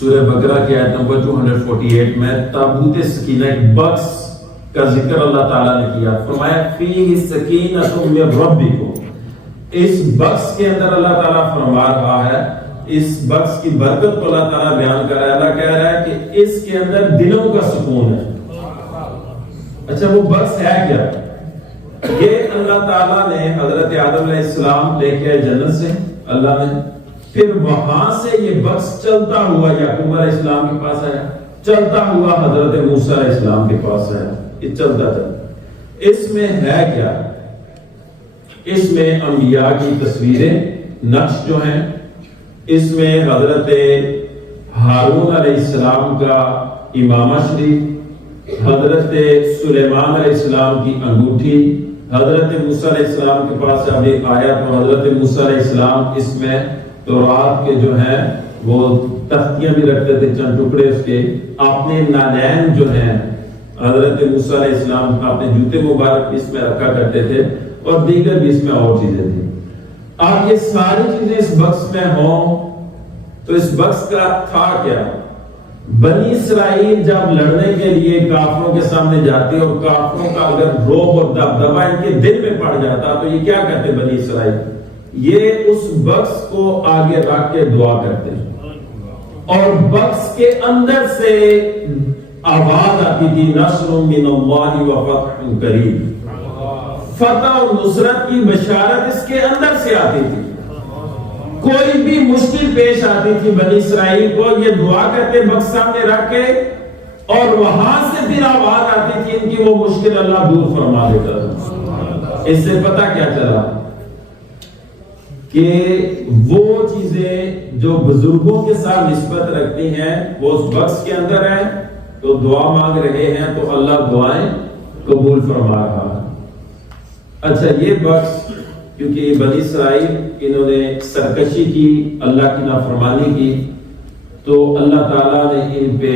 سورہ بقرہ کی آیت نمبر 248 میں تابوت سکینہ ایک بکس کا ذکر اللہ تعالیٰ نے کیا. فرمایا فیہ سکینۃ من ربکم. اس بکس کے اندر اللہ تعالیٰ فرما رہا ہے, اس بکس کی برکت کو اللہ تعالیٰ بیان کر رہا ہے. اللہ کہہ رہا ہے کہ اس کے اندر دلوں کا سکون ہے. اچھا وہ بکس ہے کیا؟ یہ اللہ تعالیٰ نے حضرت آدم علیہ السلام لے کے جنت سے اللہ نے, پھر وہاں سے یہ بکس چلتا ہوا یعقوب علیہ السلام کے پاس آیا, چلتا ہوا حضرت موسیٰ علیہ السلام کے پاس آیا. یہ چلتا تھا. اس میں ہے کیا؟ اس میں انبیاء کی تصویریں, نقش جو ہیں, اس میں حضرت ہارون علیہ السلام کا امامہ شریف, حضرت سلیمان علیہ السلام کی انگوٹھی, حضرت موسیٰ علیہ السلام کے پاس ابھی آیا تو حضرت موسیٰ علیہ السلام اس میں تورات کے جو ہیں وہ تختیاں بھی رکھتے تھے, چند ٹکڑے اس کے. اپنے نالین جو ہیں حضرت موسیٰ علیہ السلام اپنے جوتے مبارک اس میں رکھا کرتے تھے, اور دیگر بھی اس میں اور چیزیں تھیں. اب یہ ساری چیزیں اس بکس میں ہوں تو اس بکس کا تھا کیا؟ بنی اسرائیل جب لڑنے کے لیے کافروں کے سامنے جاتے اور کافروں کا اگر روب اور دبدبہ ان کے دل میں پڑ جاتا تو یہ کیا کرتے بنی اسرائیل؟ یہ اس بکس کو آگے رکھ کے دعا کرتے, اور بکس کے اندر سے آواز آتی تھی نصر من اللہ و فتح قریب. فتح اور نصرت کی بشارت اس کے اندر سے آتی تھی. کوئی بھی مشکل پیش آتی تھی بنی اسرائیل کو, یہ دعا کرتے بکس سامنے رکھ کے, اور وہاں سے پھر آواز آتی تھی ان کی, وہ مشکل اللہ دور فرما دیتا تھا. اس سے پتہ کیا چلا کہ وہ چیزیں جو بزرگوں کے ساتھ نسبت رکھتی ہیں وہ اس بکس کے اندر ہیں, تو دعا مانگ رہے ہیں تو اللہ دعائیں قبول فرما رہا ہے. اچھا یہ بکس کیونکہ یہ بنی اسرائیل انہوں نے سرکشی کی, اللہ کی نافرمانی کی, تو اللہ تعالیٰ نے ان پہ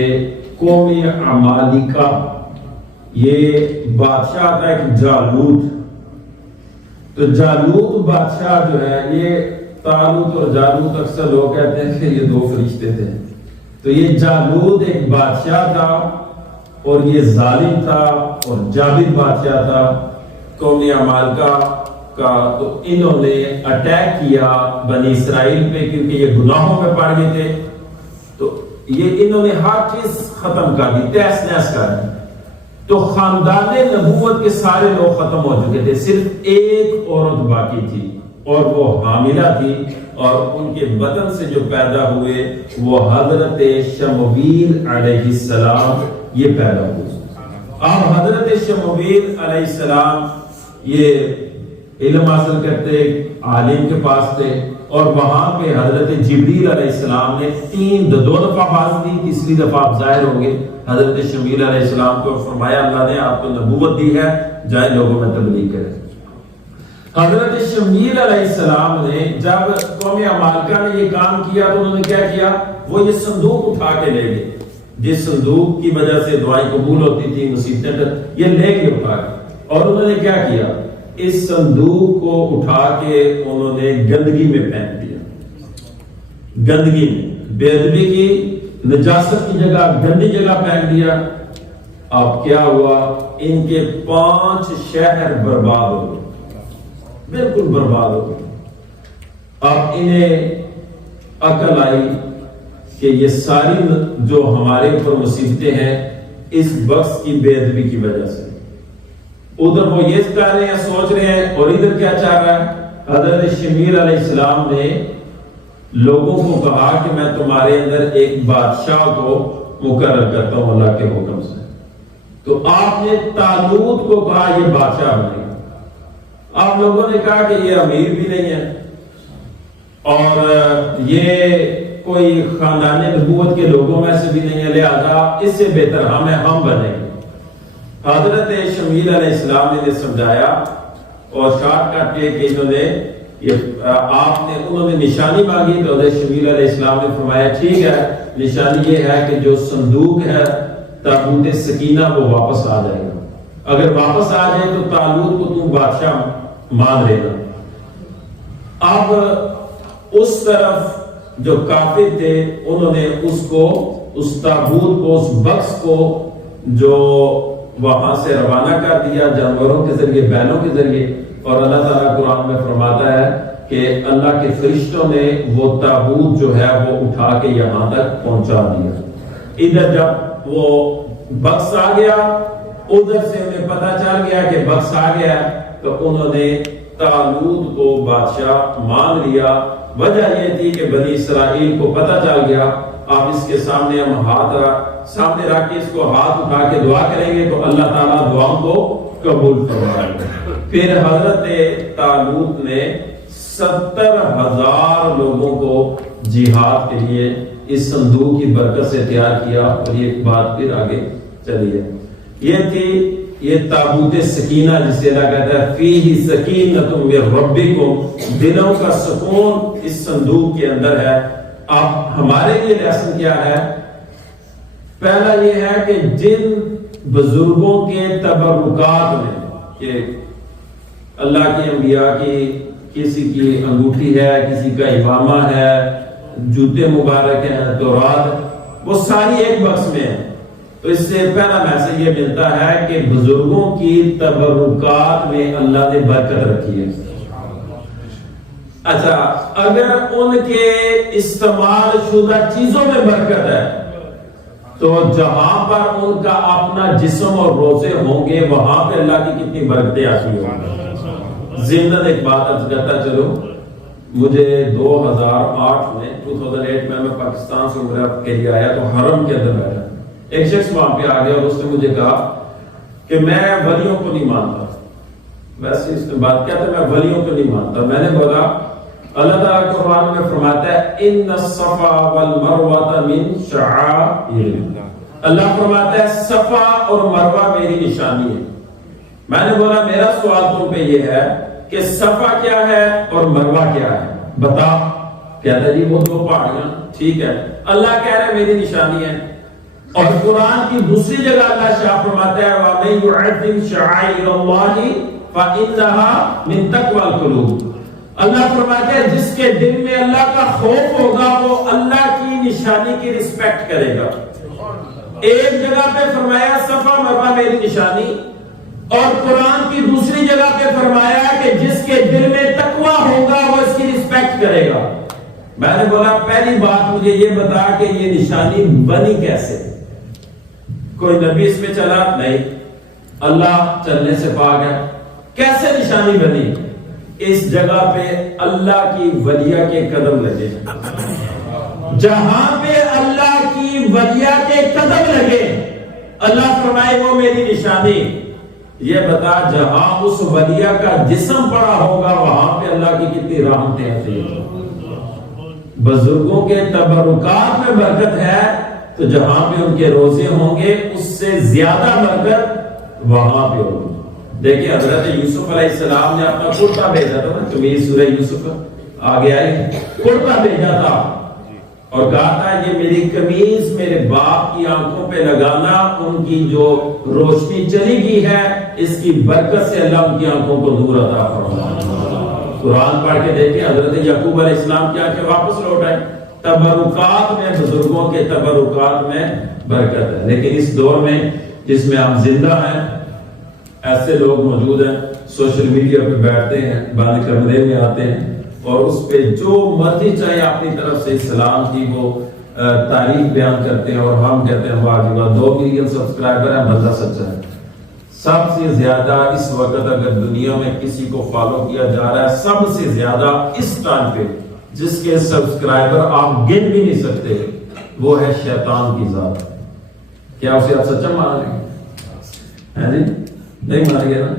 قوم عمالقہ, یہ بادشاہ تھا ایک جالوت. تو جالوت بادشاہ جو ہے, یہ طالوت اور جالوت اکثر لوگ کہتے ہیں کہ یہ دو فرشتے تھے. تو یہ جالوت ایک بادشاہ تھا اور یہ ظالم تھا اور جابر بادشاہ تھا قوم عمالقہ کا. تو انہوں نے اٹیک کیا بنی اسرائیل پہ کیونکہ یہ گناہوں میں پڑ گئے تھے, تو یہ انہوں نے ہر چیز ختم کر دی, تہس نہس کر دی. تو خاندان نبوت کے سارے لوگ ختم ہو چکے تھے, صرف ایک عورت باقی تھی اور وہ حاملہ تھی, اور ان کے بدن سے جو پیدا ہوئے وہ حضرت شمویل علیہ السلام یہ پیدا ہوئے. اب حضرت شمویل علیہ السلام یہ علم حاصل کرتے عالم کے پاس تھے, اور وہاں پہ حضرت جبریل علیہ السلام نے دو دفعہ باز دی, تیسری دفعہ آپ ظاہر ہوں گے حضرت شمویل علیہ السلام کو, فرمایا اللہ نے آپ کو نبوت دی ہے, جائیں لوگوں میں تبلیغ کریں. حضرت شمویل علیہ السلام نے جب قوم عمالقہ نے یہ کام کیا تو انہوں نے کیا کیا, وہ یہ صندوق اٹھا کے لے گئے, جس صندوق کی وجہ سے دعائیں قبول ہوتی تھی, مصیبتیں, یہ لے گئے اٹھا کے. اور انہوں نے کیا کیا, اس صندوق کو اٹھا کے انہوں نے گندگی میں پھینک دیا. گندگی میں, بے ادبی کی, نجاست کی جگہ گندی جگہ پھینک دیا. اب کیا ہوا, ان کے 5 شہر برباد ہو گئے, بالکل برباد ہو گئے. اب انہیں عقل آئی کہ یہ ساری جو ہمارے اوپر مصیبتیں ہیں اس بکس کی بے ادبی کی وجہ سے. ادھر وہ یہ کہہ رہے ہیں, سوچ رہے ہیں, اور ادھر کیا چاہ رہا ہے, حضرت شمویل علیہ السلام نے لوگوں کو کہا کہ میں تمہارے اندر ایک بادشاہ کو مقرر کرتا ہوں اللہ کے حکم سے. تو آپ نے طالوت کو کہا یہ بادشاہ بنے گا. آپ لوگوں نے کہا کہ یہ امیر بھی نہیں ہے اور یہ کوئی خاندان نبوت کے لوگوں میں سے بھی نہیں ہے, لہذا اس سے بہتر ہم بنیں گے. حضرت شمویل علیہ السلام نے سمجھایا اور شارٹ کٹ کے کہ انہوں نے نشانی مانگی. تو حضرت شمویل علیہ السلام نے فرمایا ٹھیک ہے, نشانی یہ ہے کہ جو صندوق ہے تابوت سکینہ وہ واپس آ جائے گا. اگر واپس آ جائے تو طالوت کو تم بادشاہ مان لے گا. اب اس طرف جو کافر تھے انہوں نے اس تابوت کو، اس بکس کو جو وہاں سے روانہ کر دیا جانوروں کے ذریعے، بیلوں کے ذریعے، اور اللہ تعالیٰ قرآن میں فرماتا ہے کہ اللہ کے فرشتوں نے وہ تابوت جو ہے وہ اٹھا کے یہاں تک پہنچا دیا۔ ادھر جب وہ بکس آ گیا، ادھر سے انہیں پتہ چل گیا کہ بکس آ گیا، تو انہوں نے طالوت کو بادشاہ مان لیا۔ وجہ یہ تھی کہ بنی اسرائیل کو پتہ چل گیا اب اس کے سامنے ہم سامنے رکھ کے اس کو ہاتھ اٹھا کے دعا کریں گے تو اللہ تعالیٰ دعاؤں کو قبول فرمائے گا۔ پھر حضرت طالوت نے 70,000 لوگوں کو جہاد کے لیے اس صندوق کی برکت سے تیار کیا، اور یہ بات پھر آگے چلی ہے۔ یہ تھی یہ تابوت سکینہ، جسے اللہ کہتا ہے فیہ سکینۃ من ربکم، دلوں کا سکون اس صندوق کے اندر ہے۔ اب ہمارے لیے لیسن کیا ہے؟ پہلا یہ ہے کہ جن بزرگوں کے تبرکات میں، کہ اللہ کے انبیاء کی کسی کی انگوٹھی ہے، کسی کا امامہ ہے، جوتے مبارک ہیں، تورات، وہ ساری ایک بکس میں ہے۔ تو اس سے پہلا میسج یہ ملتا ہے کہ بزرگوں کی تبرکات میں اللہ نے برکت رکھی ہے۔ اچھا، اگر ان کے استعمال شدہ چیزوں میں برکت ہے تو جہاں پر ان کا اپنا جسم اور روزے ہوں گے وہاں پہ اللہ کی کتنی برکتیں حاصل ہوں گی۔ ضمن ایک بات عرض کرتا چلو، مجھے 2008 میں پاکستان سے عمرہ کے لیے آیا تو حرم کے اندر بیٹھا، ایک شخص وہاں پہ آ گیا اور اس نے مجھے کہا کہ میں ولیوں کو نہیں مانتا۔ ویسے اس نے بات کیا تھا، میں ولیوں کو نہیں مانتا۔ میں نے بولا اللہ تعالیٰ قرآن میں فرماتا ہے ان الصفا والمروہ من شعائر اللہ، اللہ فرماتا ہے صفا اور مروہ میری نشانی ہے۔ میں نے بولا میرا سوال تم پہ یہ ہے کہ صفا کیا ہے اور مروہ کیا ہے، بتا۔ کہتا جی وہ دو پہاڑیاں، ٹھیک ہے، اللہ کہہ رہا ہے میری نشانی ہے، اور قرآن کی دوسری جگہ اللہ شاہ فرماتا ہے وَمَن يُعَظِّمْ شَعَائِرَ اللَّهِ فَإِنَّهَا مِن تَقْوَى الْقُلُوبِ، اللہ فرماتا ہے جس کے دل میں اللہ کا خوف ہوگا وہ اللہ کی نشانی کی رسپیکٹ کرے گا۔ ایک جگہ پہ فرمایا صفا مروہ میری نشانی، اور قرآن کی دوسری جگہ پہ فرمایا کہ جس کے دل میں تقوی ہوگا وہ اس کی رسپیکٹ کرے گا۔ میں نے بولا پہلی بات مجھے یہ بتا کہ یہ نشانی بنی کیسے؟ کوئی نبی اس میں چلا نہیں، اللہ چلنے سے پاک ہے۔ کیسے نشانی بنی؟ اس جگہ پہ اللہ کی ولیہ کے قدم لگے، جہاں پہ اللہ کی ولیہ کے قدم لگے اللہ فرمائے وہ میری نشانی۔ یہ بتا جہاں اس ولیہ کا جسم پڑا ہوگا وہاں پہ اللہ کی کتنی رحمتیں آتی ہیں۔ بزرگوں کے تبرکات میں برکت ہے تو جہاں پہ ان کے روزے ہوں گے اس سے زیادہ برکت وہاں پہ ہوگی۔ دیکھیں حضرت یوسف علیہ السلام نے اپنا کرتا بھیجا تھا نا، قمیص سورہ یوسف آگے آئی، کرتا بھیجا تھا اور کہا تھا یہ میری قمیص میرے باپ کی آنکھوں پہ لگانا، ان کی جو روشنی چلی گئی ہے اس کی برکت سے اللہ ان کی آنکھوں کو نور عطا فرمائے۔ قرآن پڑھ کے دیکھیں حضرت یعقوب علیہ السلام کی آنکھیں واپس لوٹ آئے۔ تبرکات میں، بزرگوں کے تبرکات میں برکت ہے۔ لیکن اس دور میں جس میں ہم زندہ ہیں ایسے لوگ موجود ہیں، سوشل میڈیا پہ بیٹھتے ہیں، بند کمرے میں آتے ہیں اور اس پہ جو مرضی چاہے اپنی طرف سے اسلام کی وہ تعریف بیان کرتے ہیں، اور ہم کہتے ہیں واہ جی واہ 2 ملین سبسکرائبر ہیں، بندہ سچا ہے۔ سب سے زیادہ اس وقت اگر دنیا میں کسی کو فالو کیا جا رہا ہے، سب سے زیادہ اس ٹائم پہ جس کے سبسکرائبر آپ گن بھی نہیں سکتے، وہ ہے شیطان کی ذات۔ کیا اسے آپ سچا مان لیں گے؟ نہیں مان گے نا؟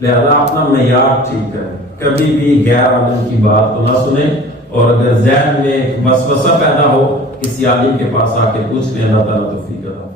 لہذا اپنا معیار ٹھیک ہے، کبھی بھی غیر عالم کی بات کو نہ سنیں، اور اگر ذہن میں وسوسہ پیدا ہو کسی عالم کے پاس آ کے پوچھ لیں، اللہ تعالیٰ توفیق عطا